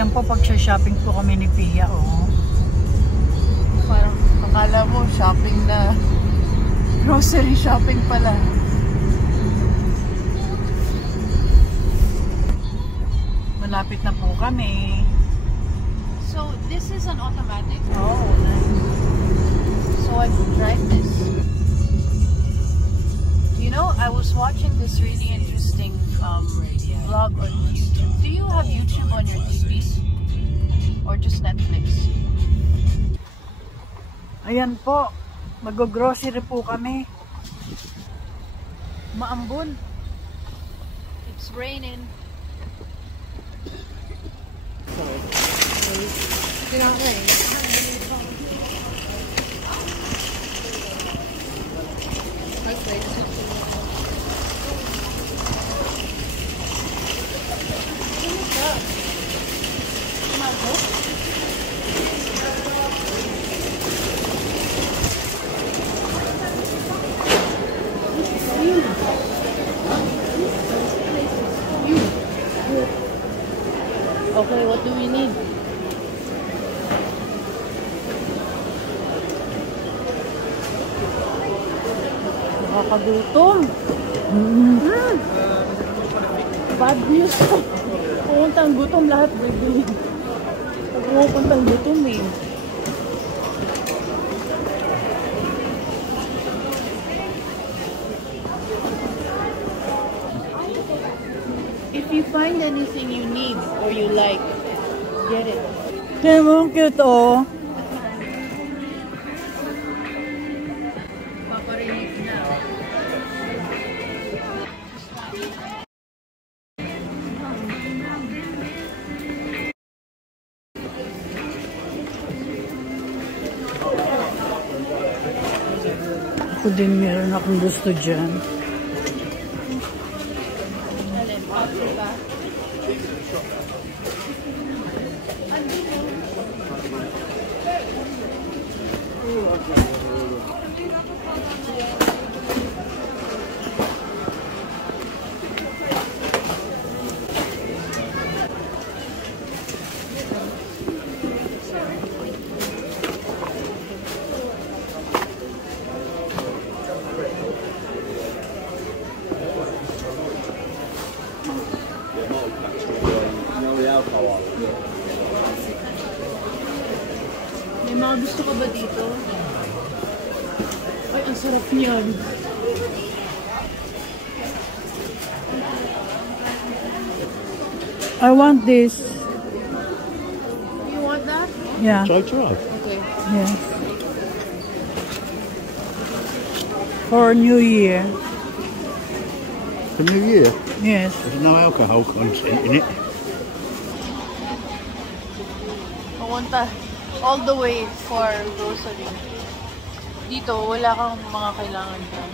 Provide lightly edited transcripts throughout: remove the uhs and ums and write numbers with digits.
Ayan po, pag-shopping po kami ni Pia, oh. Parang akala mo shopping na. Grocery shopping pala. Malapit na po kami. So, this is an automatic? Oh, nice. So, I could drive this. You know, I was watching this really interesting vlog on YouTube. Do you have YouTube on your TV? Or just Netflix? Ayan po, mag-grocery po kami. Maambun. It's raining. Sorry. It's not raining. Okay. Okay, what do we need? Nakakagutom. Bad news. Pupuntang gutom lahat, baby. Pupuntang gutom eh. If you find anything you need or you like, get it. Kaya mo, cute, oh. Paparinig na. Ako din meron akong gusto dyan. May mga gusto ka ba dito? Ay, ang sarap niyan. I want this. You want that? Yeah. Try. Okay. Yeah. For New Year. For New Year, Yes. there's no alcohol content in it. Pumunta all the way for grocery. Dito, wala kang mga kailangan dyan.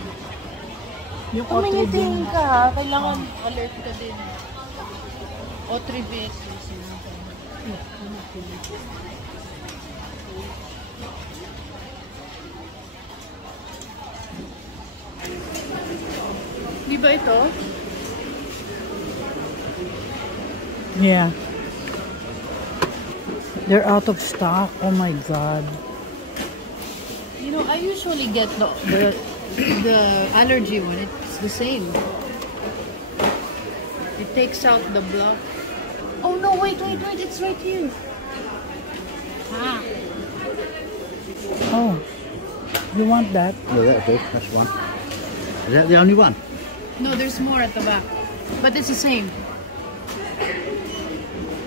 Yung Kumingitin ka ha, kailangan alert ka din. O 3 beses. Di ba ito? Yeah. They're out of stock. Oh my God. You know, I usually get the allergy one. It's the same. It takes out the block. Oh no, wait, it's right here. Ah. Oh. You want that? Oh, that'll do. That's one. Is that the only one? No, there's more at the back. But it's the same.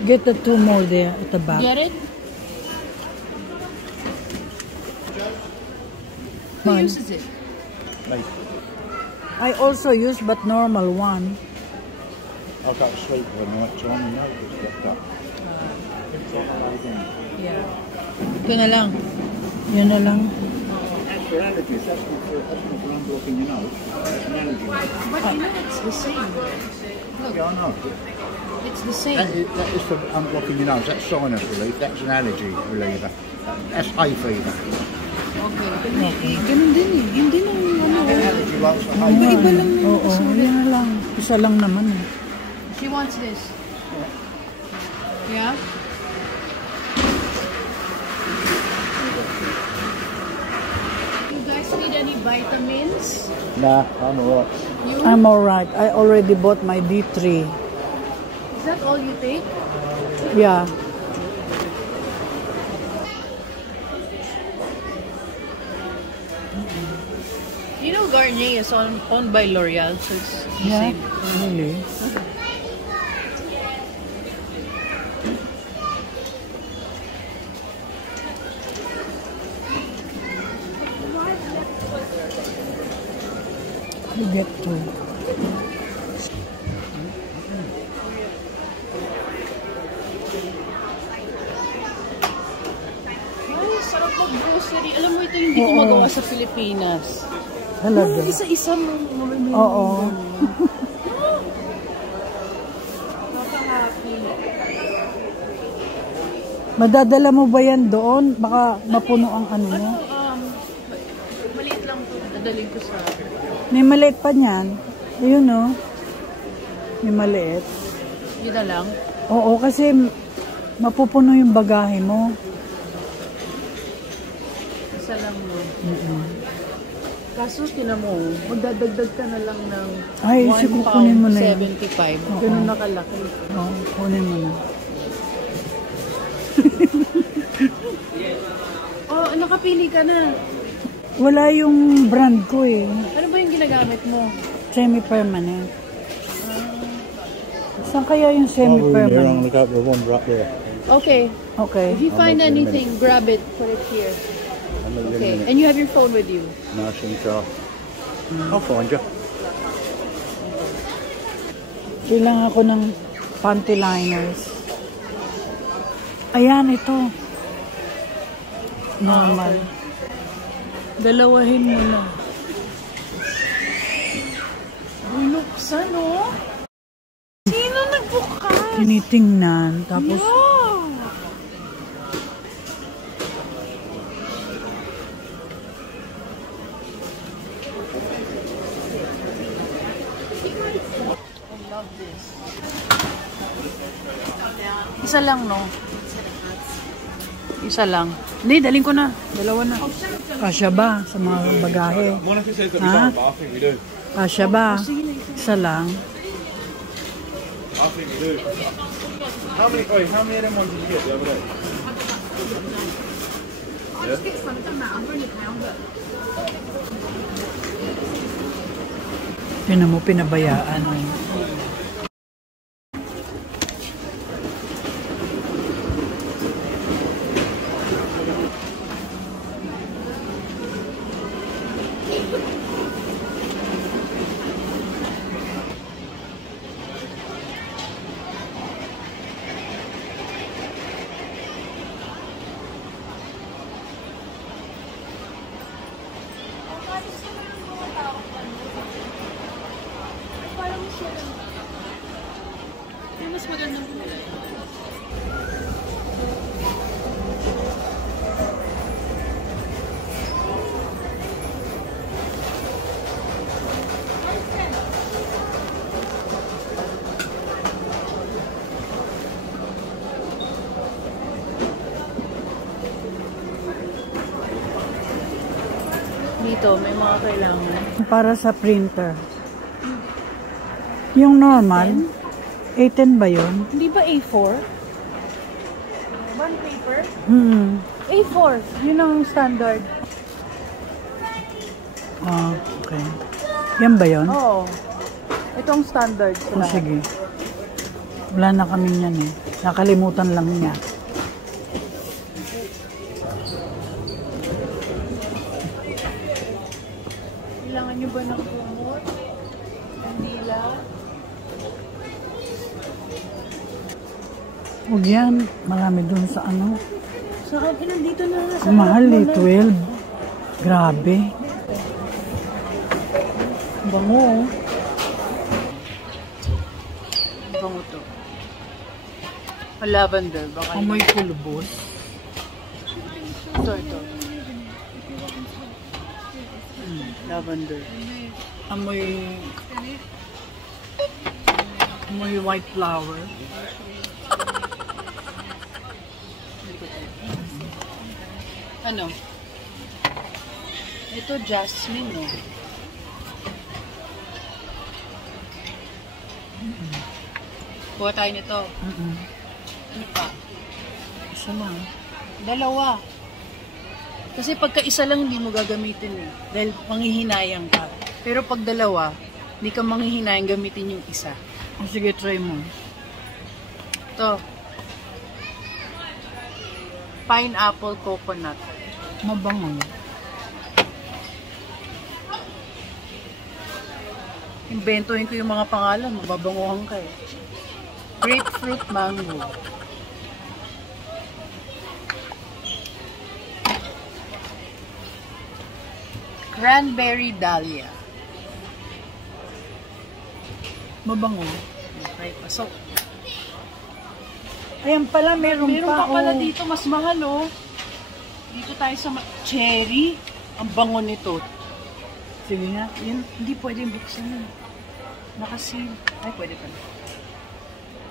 Get the 2 more there at the back. Get it? Who Fine. uses it? Me. I also use but normal one. I got to sleep one night time and notice left up. Yeah. Ito na lang. Yun na lang. That's for allergies. That's not for unblocking your nose. That's an allergy. But you know it's the same. Look, Yeah, I know. it's the same. That is for unblocking your nose. That's sinus relief. That's an allergy reliever. That's hay fever. Okay. Ganun din eh. Yun din ang ano. Allergy ones for hay Iba-iba fever. lang yung Oo, yun na lang. Isa lang naman. She wants this. Yeah? You guys need any vitamins? Nah, I'm alright. You? I'm alright. I already bought my D3. Is that all you take? Yeah. You know Garnier is owned by L'Oreal, so it's the Yeah. same. Really? You get to. Ay, sarap mag-grocery. Alam mo, ito yung hindi ko Oo. magawa sa Pilipinas. Talaga. Yung isa-isa mo. Oo. Napaka-happy. Madadala mo ba yan doon? Baka mapuno ang ano mo. Maliit lang po. Dadalhin ko sa... May maliit pa niyan. Ayun no. May maliit. Yun na lang. Oo, kasi mapupuno yung bagahe mo. Isa lang mo. Kaso, tinan mo, magdadagdag ka na lang ng Ay, 1 sige, pound kunin mo na yun. 75. Oo. Ganun nakalaki. Oo, kunin mo na. Oh, nakapili ka na. Wala yung brand ko eh. Ano ba yung ginagamit mo? Semi-permanent. Saan kaya yung semi-permanent? look up the one right there. Okay. Okay. If you find anything, grab it. Put it here. Okay. And you have your phone with you. Nice and car. I'll find you. Kailangan ako ng panty liners. Ayan, ito. Normal. Dalawahin mo na. Binuksan, no? Sino nagbukas? Tinitingnan. Tapos, Wow! I love this. Isa lang, no? Isa lang. Hindi, daling ko na. Dalawa na. kasya ba sa mga bagahe? Ha? Kasya ba? Isa lang. How many of them ones did you get the other day? Yun mo, pinabayaan. Mas magandang dito, may mga kailangan. Para sa printer. Yung normal, A10 ba yun? Hindi ba A4? One paper? A4. Yun ang standard. Ah, okay. Yan ba yun? Oo. Ito ang standard. Oh, sige. Wala na kami yan eh. Nakalimutan lang niya. Kailangan nyo ba ng kumot? Kandila? Huwag yan. Marami dun sa ano. Sa akin, nandito na. Ang mahal eh, 12. Grabe. Bango. Bango to. Lavender. Baka Amoy pulbos. ito. Lavender. Amoy white flower. Ano? Ito, jasmine, no? Kuha tayo nito. Ano pa? Isa lang. Dalawa. Kasi pagka isa lang, hindi mo gagamitin eh. Dahil manghihinayang ka. Pero pag dalawa, hindi ka manghihinayang gamitin yung isa. Sige, try mo. Ito. Pineapple coconut. Mabango. Inventohin ko yung mga pangalan, mababanguhan ka eh. Grapefruit mango. Cranberry dahlia. Mabango. Okay, pasok. Ayan pala, meron pa pa. pala oh. dito, mas mahal oh. Dito tayo sa cherry. Ang bango nito. Sige nga. Yan, hindi pwede buksan yun. Nakasil. Ay, pwede pa.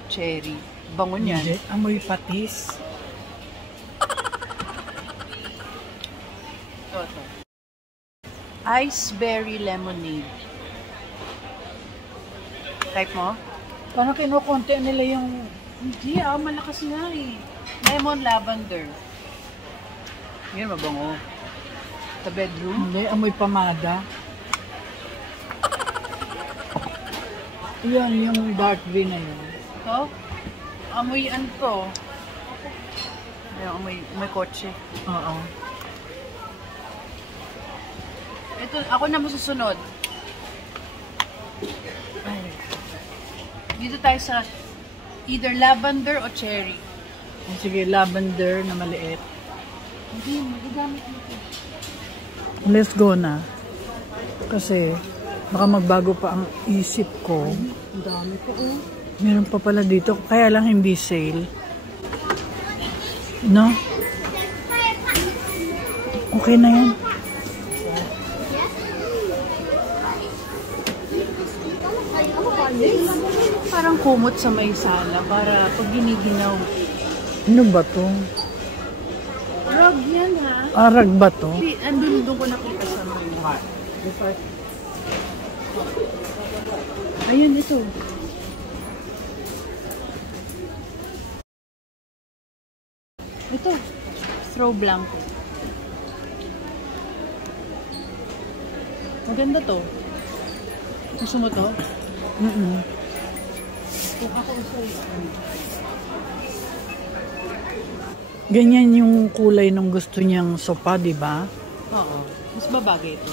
Cherry. Bango niyan. Hindi, amoy patis. Ito. Iceberry lemonade. Type mo? Parang kinukonti nila yung... Hindi malakas nga eh. Lemon lavender. Yan, mabango. Sa bedroom. Hindi, amoy pamada. Yan, yung dark green na yun. Ito? Amoy ano to? Ayun, amoy kotse. Oo. Ito, ako na masusunod. Ay. Dito tayo sa either lavender o cherry. Sige, lavender na maliit. Hindi, magagamit mo ito. Let's go na. Kasi, baka magbago pa ang isip ko. Ang dami po oh. Meron pa pala dito, kaya lang hindi sale. No? Okay na yan. Parang kumot sa may sala para pag giniginaw. Ano ba to? Rug yan ha. Arag ba to? Andun ko nakita sa mga. Ayun, ito. Ito. Throw blanket. Maganda to. Gusto mo to? Kung ako gusto Ganyan yung kulay ng gusto niyang sopa, di ba? Oo. Mas babagay ito.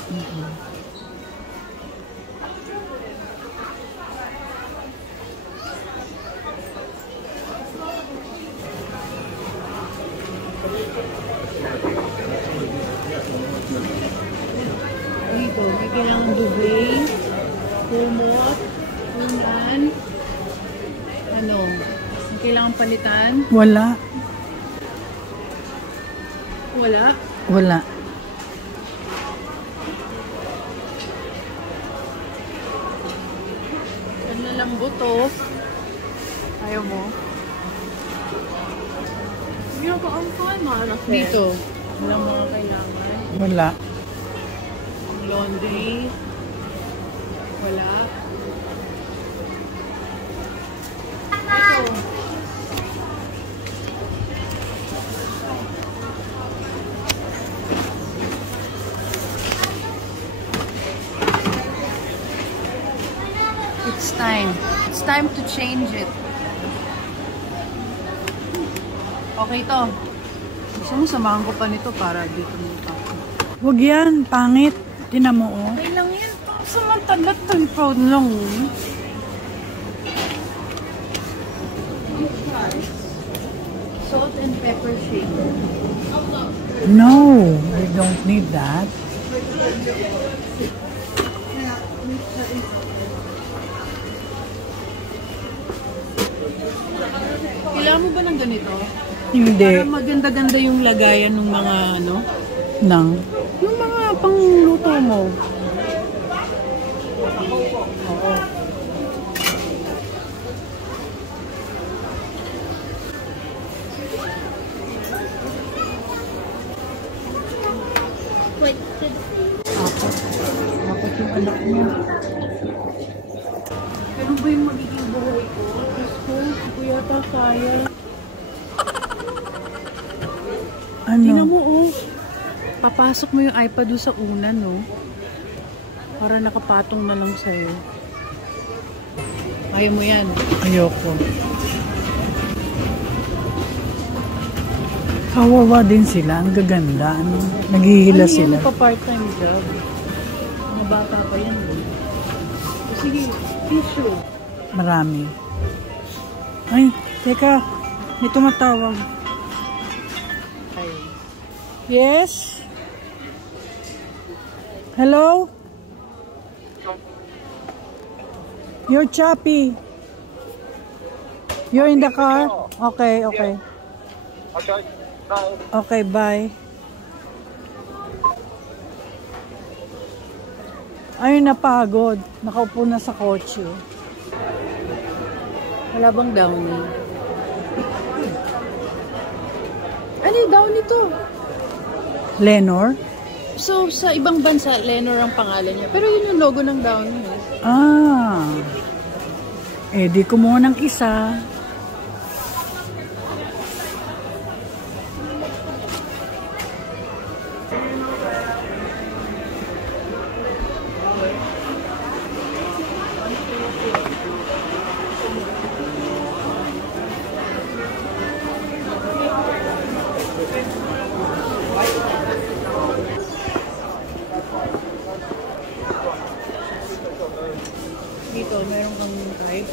Dito, may kailangan duble, kumot, unan, ano, may kailangan palitan. Wala. Wala. Wala. Ano na lang buto. Ayaw mo. Dito. Walang mga kailangan. Wala. Laundry. Wala. Ito. It's time. It's time to change it. Okay to. Gusto mo samahan ko pa nito para dito mo pa. Huwag yan. Pangit. Tinan mo, oh. Okay lang yan. Samantalat to. Proud lang. Salt and pepper shake. No, we don't need that. Kailangan mo ba ng ganito? Hindi. Para maganda-ganda yung lagayan ng mga ano? Nang. Yung mga pangluto mo. Wait, anak niya. Ano ba yung magiging buhay ko? Gusto, hindi ko yata kaya. Ano? Tingnan mo, oh. Papasok mo yung iPad doon sa unan, no? Para nakapatong na lang sa'yo. Ayaw mo yan. Ayoko. Kawawa din sila. Ang gaganda. Ano? Naghihila sila. Ano pa part-time job? Mga bata pa yan, no? Sige, tissue. Marami. Ay, teka. May tumatawag. Ay. Yes? Hello? You're choppy. You're in the car? Okay, okay. Okay, bye. Okay, bye. Ay, napagod. Nakaupo na sa kotse. Wala bang downy? Ano yung downy to? Lenor? So, sa ibang bansa, Lenor ang pangalan niya. Pero yun yung logo ng downy. Ah. Eh, di kumuha ng isa. Dito, meron kang type.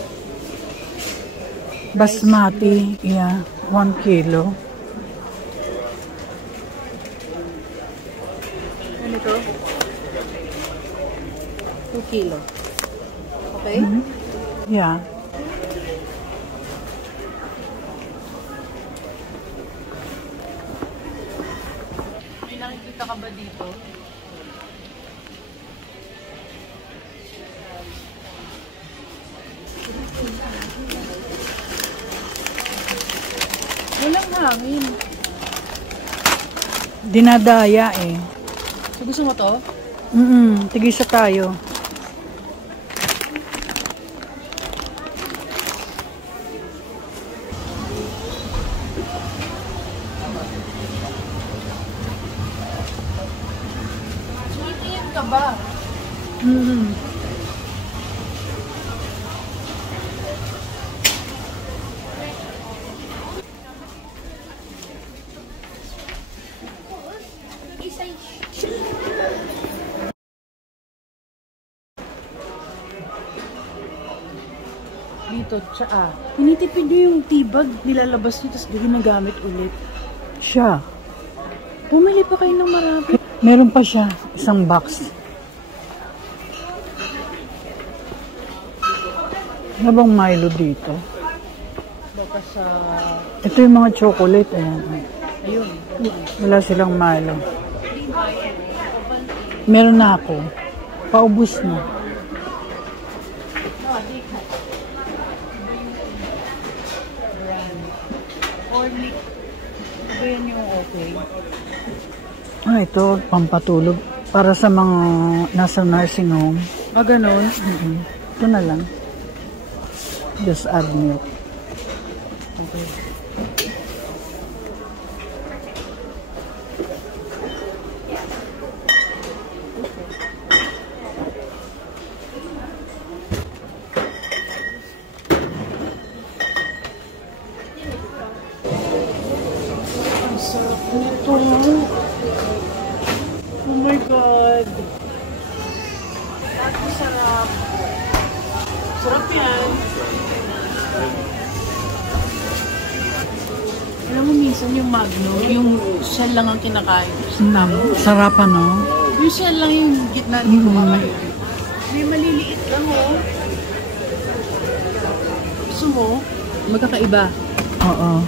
Basmati. Yeah, 1 kilo. Ano ito? 2 kilo. Okay? Yeah. May nakikita ka ba dito? Walang hangin. Dinadaya eh. So, gusto mo to? Tigisa tayo. Sumitingin ka ba? Dito, tsaa. Tinitipid nyo yung tibag, nilalabas nyo, tapos ginagamit ulit. Siya. Bumili pa kayo ng marami. Meron pa siya. Isang box. Ano bang Milo dito? Baka sa... Ito yung mga chocolate. Ayan. Ayun. Wala silang Milo. Meron na ako. Paubos na. Orlick. Ito yan yung okay. Ah, ito, pampatulog. Para sa mga nasa nursing home. Ah, ganun? Ito na lang. Just add milk. Okay. Ang sarap nito. Oh my God. Ang sarap. Sarap yan. Alam mo, minsan yung Magno, yung shell lang ang kinakain. Sarap ano? Yung shell lang yung gitna ng kumakain. May maliliit lang, oh. Gusto mo? Magkakaiba. Oo.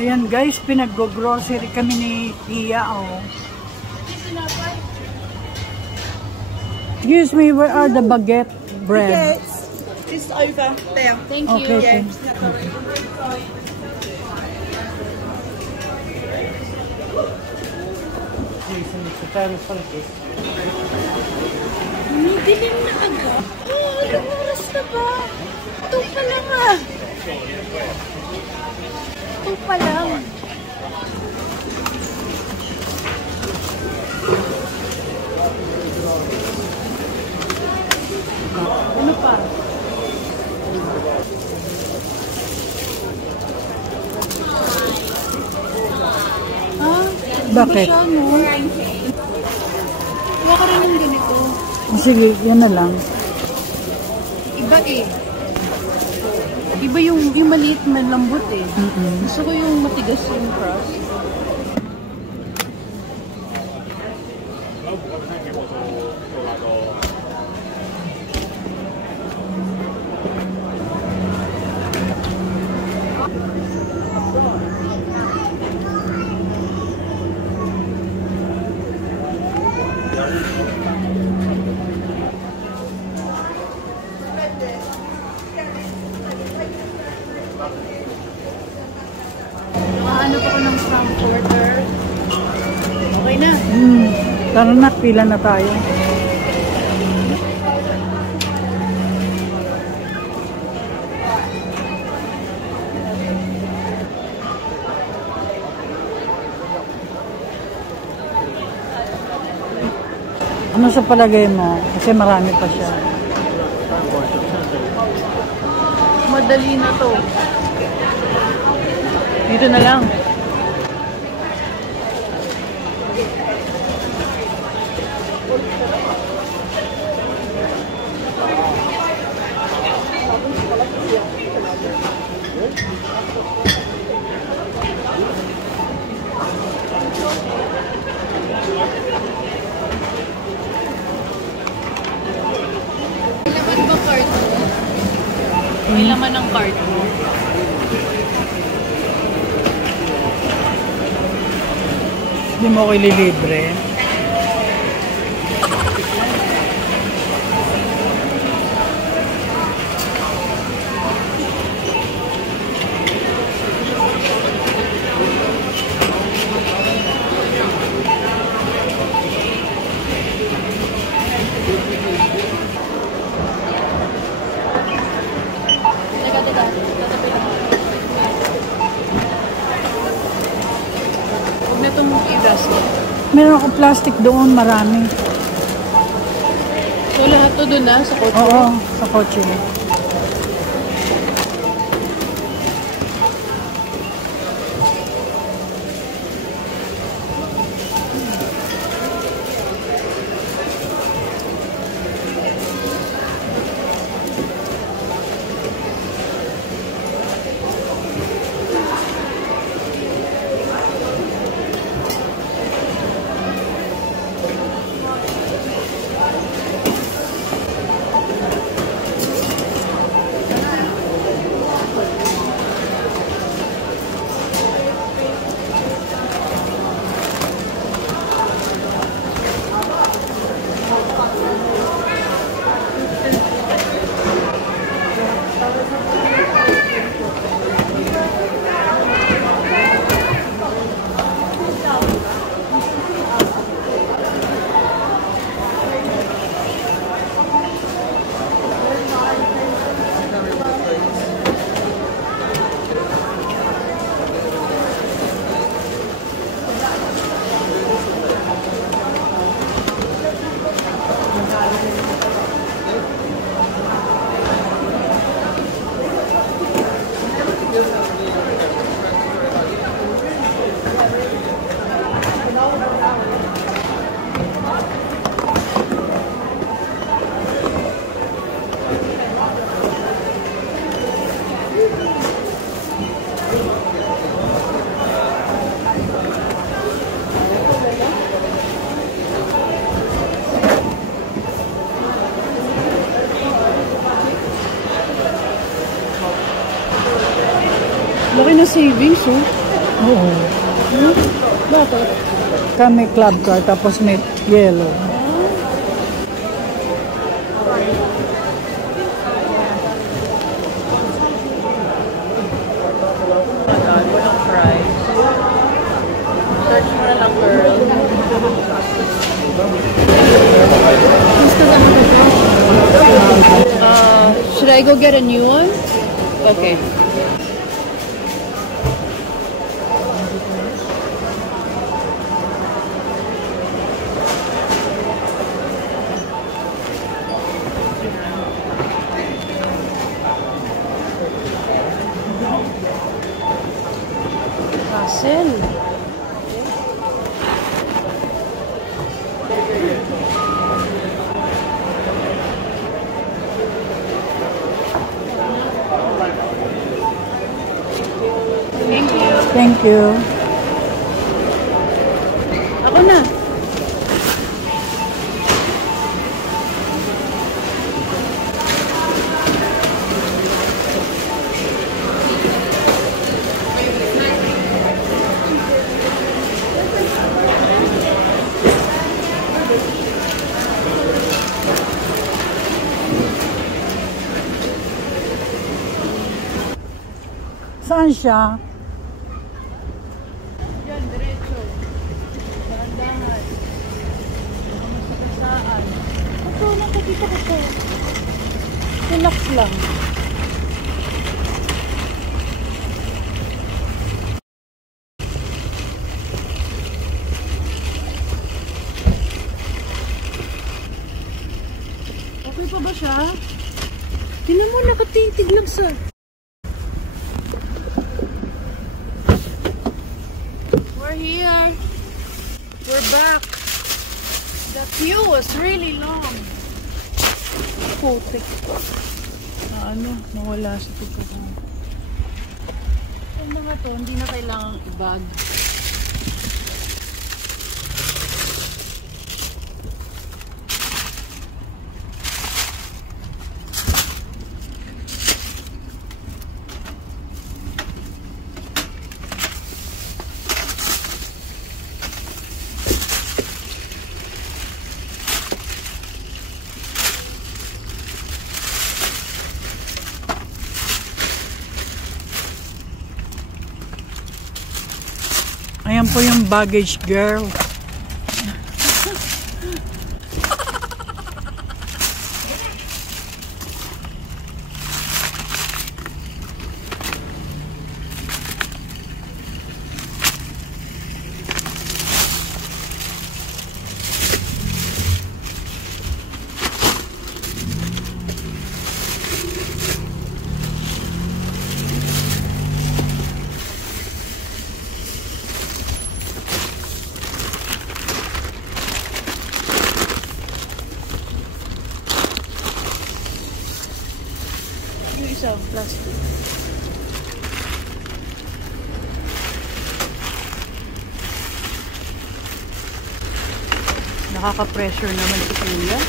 Ayan guys, pinag-grocery kami ni Tia, oh. Excuse me, where are the baguette bread? Just over there. Thank you. Okay, Yeah, thanks. just have a- Dilim na agad. Oh, anong oras na ba? 2 pa lang ah. 2 pa lang. Ano pa? Ah, Bakit? Siya, no? Huwag ka rin ng ganito. Sige, yan na lang. Iba eh. Iba yung maliit malambot eh. Gusto ko yung matigas yung crust. Nakahanap ako ng Frankfurter. Okay na. Tara na, pila na tayo. Ano sa palagay mo? Kasi marami pa siya. Madali na to. Dito na lang. Laman ba card mo? May laman ng card mo. Hindi mo ako ililibre. Huwag na itong i-dust. Meron akong plastic doon, marami. So lahat to doon na sa kotse? Oo, sa kotse. Laki na savings, oh. Oo. Bakit? Kami club card, tapos may yellow. Walang price. Search mo na lang, girl. I go get a new one? Okay. Russell. Thank you. Ako na. Saan siya? Yan, diretso. Dahan-dahan. Masakasaan. Ito, nakakita ko to. Relax lang. Okay pa ba siya? Tingnan mo, nakatitig lang sa... We're here. We're back. The queue was really long. Putik. Ano, nawala sa tuto ko. Yung mga to, hindi na kailangang i-bag. Ayan po yung baggage girl. Yung isang plastic. Nakaka-pressure naman si Kuya.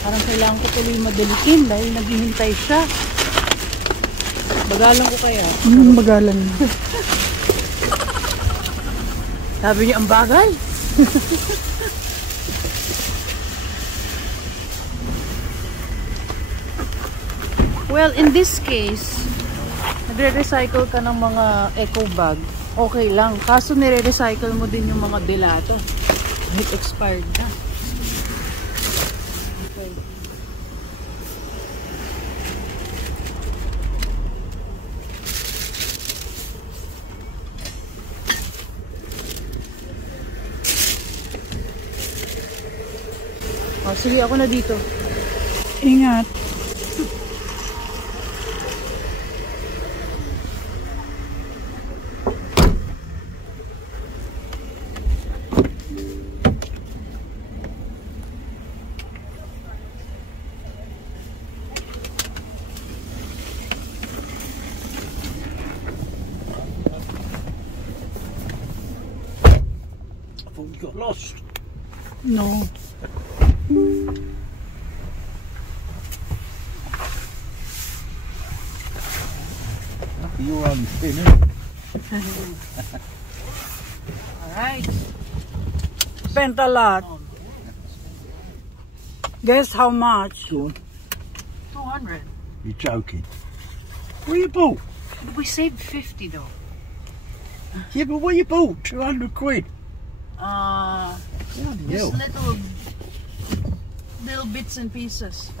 Parang kailangan ko tuloy madalikin dahil naghihintay siya. Bagalan ko kaya. Bagalan. Sabi niya, ang bagal. Well, in this case, nagre-recycle ka ng mga eco bag. Okay lang. Kaso nire-recycle mo din yung mga delato. Kahit expired na. Okay. Oh, sige, ako na dito. Ingat. I thought you got lost. No. You're on thin, isn't it? Alright. Spent a lot. Guess how much? Go on. 200. You're joking. What you bought? We saved 50 though. Yeah, but what you bought? 200 quid. Just Hell. little bits and pieces.